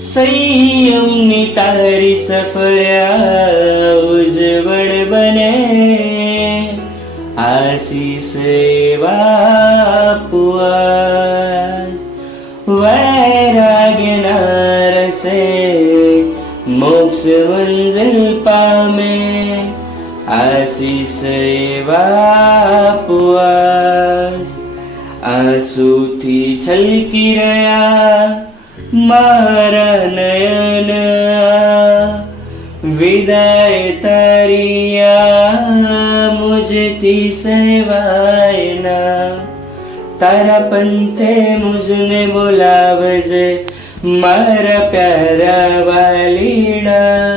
સંયમની તારી સફળ્યા ઉજ્જવળ બને, આશીષ એવા પુઆ વૈરાગ્યના રસે મોક્ષ મંઝિલ પામે, આશીષ એવા પુઆ આંસુથી છલકી રહ્યા મારા નયન, વિદાય તારી મુझથી સહેવાય ના, તારા પંથે મુझને બોલાવજે મારા પ્યારા વાલીડા,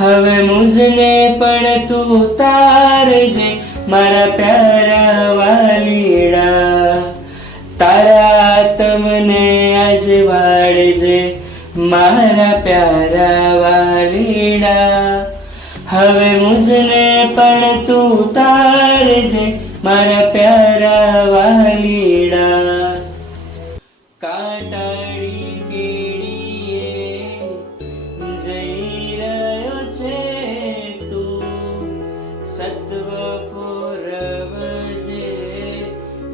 હવે મુझને પણ તું તારજે મારા પ્યારા વાલીડા, તારા આત્મને અજવાળજે મારા પ્યારા વાલીડા, હવે મુझને પણ તું તારજે મારા પ્યારા વાલીડા. કાંટાળી કેડીએ જઈ રહ્યો છે તું, સત્વ પૂરવજે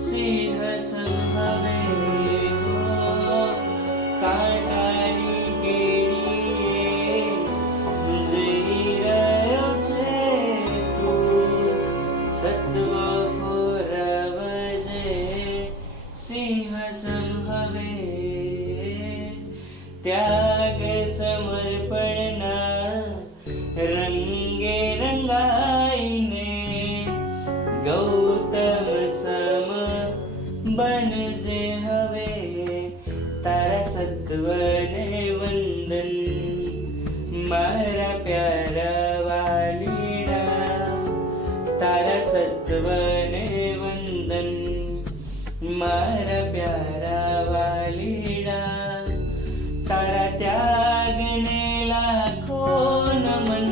સિંહ સંભવે હો. કાંટાળી કેડીએ જઈ રહ્યો છે તું, સત્વ પૂરવજે સિંહ સંભવે. ત્યાગ સમર્પણના રંગે રંગાઈને ગૌતમ સમ બનજે હવે, તારા સત્વને વંદન મારા પ્યારા વાલીડા, તારા સત્વને વંદન મારા પ્યારા વાલીડા, તારા ત્યાગને લાખો નમન.